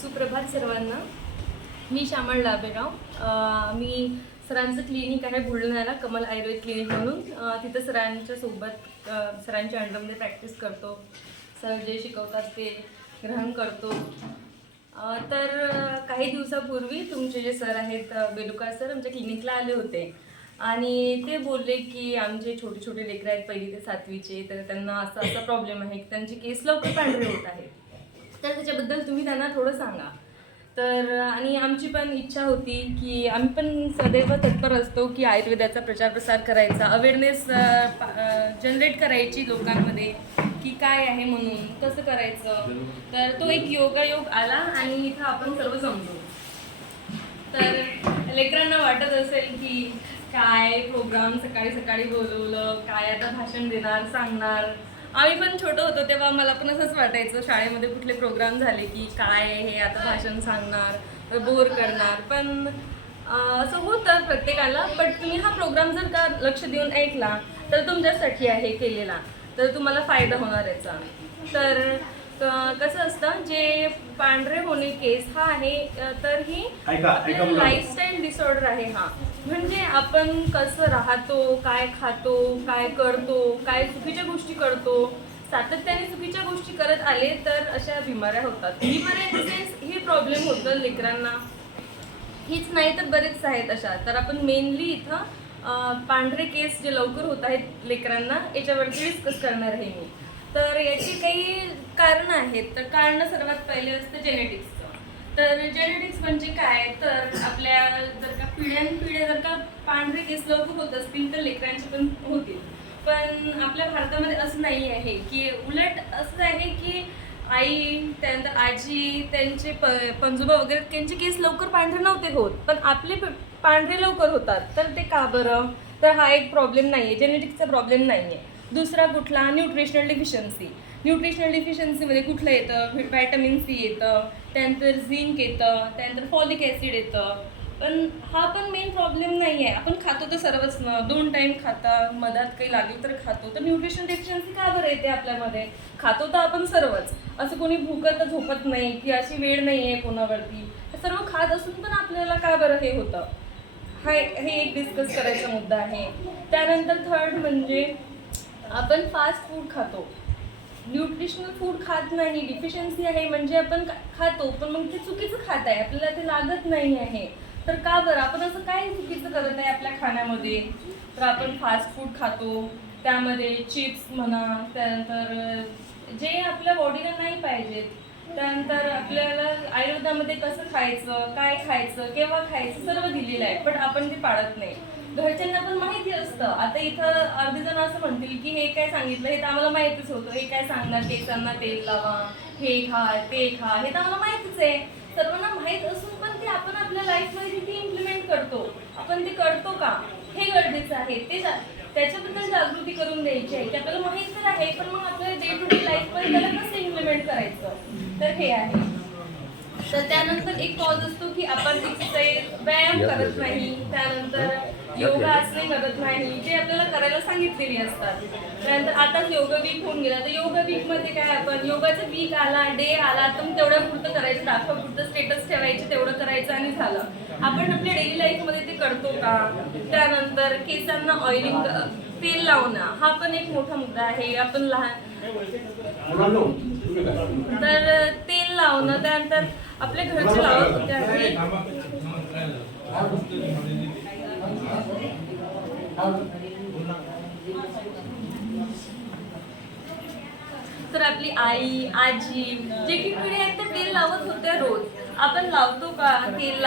सुप्रभात सर्वांना. मी श्यामळ लाबेगाव मी सरांचं क्लिनिक आहे बुलढाण्याला कमल आयुर्वेद क्लिनिक म्हणून. तिथं सरांच्या सोबत सरांच्या अंडरमध्ये प्रॅक्टिस करतो. सर जे शिकवतात ते ग्रहण करतो. तर काही दिवसापूर्वी तुमचे जे सर आहेत बेलुका सर आमच्या क्लिनिकला आले होते. आणि ते बोलले की आमचे छोटे छोटे लेकरं आहेत पहिली ते सातवीचे. तर त्यांना असा असा प्रॉब्लेम आहे की त्यांचे केस लवकर पांढरे होत आहेत. तर त्याच्याबद्दल तुम्ही त्यांना थोडं सांगा. तर आणि आमची पण इच्छा होती की आम्ही पण सदैव तत्पर असतो की आयुर्वेदाचा प्रचार प्रसार करायचा अवेअरनेस जनरेट करायची लोकांमध्ये की काय आहे म्हणून कसं करायचं. तर तो एक योगायोग आला आणि इथं आपण सर्व समजू तर लेकरांना वाटत असेल की काय प्रोग्राम सकाळी सकाळी बोलवलं काय आता भाषण देणार सांगणार. आम्ही पण छोटं होतो तेव्हा मला पण असंच वाटायचं शाळेमध्ये कुठले प्रोग्राम झाले की काय हे आता भाषण सांगणार बोर करणार. पण असं होतं प्रत्येकाला बट तुम्ही हा प्रोग्राम जर का लक्ष देऊन ऐकला तर तुमच्यासाठी आहे केलेला. तर तुम्हाला फायदा होणार याचा. तर कसं असतं जे पांढरे होणे केस हा आहे तर ही. लाईफस्टाईल डिसऑर्डर आहे हा. म्हणजे आपण कसं राहतो काय खातो काय करतो काय चुकीच्या गोष्टी करतो सातत्याने चुकीच्या गोष्टी करत आले तर अशा बिमाऱ्या होतात. सेन्स हे प्रॉब्लेम होतं लेकरांना. हीच नाही तर बरेच आहेत अशा. तर आपण मेनली इथं पांढरे केस जे लवकर होत आहेत लेकरांना याच्यावरती डिस्कस करणार आहे मी. तर याची काही कारणं आहेत. तर कारणं सर्वात पहिले असतं जेनेटिक्सचं तर जेनेटिक्स म्हणजे काय? तर आपल्या जर का पिढ्यानपिढ्या जर का पांढरे केस लवकर होत असतील तर लेकरांचे पण होतील. पण आपल्या भारतामध्ये असं नाही आहे की उलट असं आहे की आई त्यानंतर आजी त्यांचे प पंजोबा वगैरे त्यांचे केस लवकर पांढरे नव्हते होत. पण आपले पांढरे लवकर होतात. तर ते का बरं? तर हा एक प्रॉब्लेम नाही आहे जेनेटिक्सचा प्रॉब्लेम नाही आहे दुसरा कुठला? न्यूट्रिशनल डिफिशियन्सी न्यूट्रिशनल डिफिशियन्सीमध्ये कुठलं येतं? व्हायटमिन सी येतं त्यानंतर झिंक येतं त्यानंतर फॉलिक ॲसिड येतं. पण हा पण मेन प्रॉब्लेम नाही आहे आपण खातो तर सर्वच न दोन टाईम खाता मधात काही लागेल तर खातो. तर न्यूट्रिशन डेफिशियन्सी का बरं येते आपल्यामध्ये? खातो तर आपण सर्वच. असं कोणी भूकत तर झोपत नाही की अशी वेळ नाही आहे कोणावरती सर्व खात असून पण आपल्याला का बरं हे होतं? हा हे एक डिस्कस करायचा मुद्दा आहे. त्यानंतर थर्ड म्हणजे आपण फास्ट फूड खातो. न्यूट्रिशनल फूड खात नाही. डिफिशियन्सी आहे म्हणजे आपण का- खातो पण मग ते चुकीचं खात आहे. आपल्याला ते लागत नाही आहे. तर का बरं? आपण असं काय चुकीचं करत आहे आपल्या खाण्यामध्ये? तर आपण फास्ट फूड खातो. त्यामध्ये चिप्स म्हणा त्यानंतर जे आपल्या बॉडीला नाही पाहिजेत त्यानंतर आपल्याला आयुर्वेदामध्ये कसं खायचं काय खायचं केव्हा खायचं सर्व दिलेलं आहे पण आपण ते पाळत नाही. घरच्यांना पण माहिती असतं. आता इथं अर्धे जण असं म्हणतील की हे काय सांगितलं हे तर आम्हाला माहितीच होतं. हे काय सांगणार केसांना तेल लावा हे खा ते खा हे तर आम्हाला माहितीच आहे. सर्वांना माहीत असून पण ते आपण आपल्या लाईफमध्ये किती इम्प्लिमेंट करतो. आपण ते करतो का? हे गरजेचं आहे. ते त्याच्याबद्दल जागृती करून द्यायची आहे. की आपल्याला माहीत तर आहे पण मग आपल्या डे टू डे लाईफमध्ये त्याला कसं इम्प्लिमेंट करायचं? तर हे आहे. तर त्यानंतर एक कॉज असतो की आपण एक्सरसाइज व्यायाम करत नाही. त्यानंतर योगा आसने करत नाही जे आपल्याला करायला सांगितलेली असतात. त्यानंतर आताच योगा वीक होऊन गेला. तर योगा वीकमध्ये काय आपण योगाचं वीक आला डे आला तर मग तेवढ्या पुरतं करायचं. दाखवा पुरतं स्टेटस ठेवायचे तेवढं करायचं आणि झालं. आपण आपल्या डेली लाईफमध्ये ते करतो का? त्यानंतर केसांना ऑइलिंग तेल लावणं. हा पण एक मोठा मुद्दा आहे. आपण लहान? तर तेल लावणं त्यानंतर आपल्या घरचे लावत होते तर आपली आई आजी जे की पिढी आहेत ते तेल लावत होत्या रोज. आपण लावतो का तेल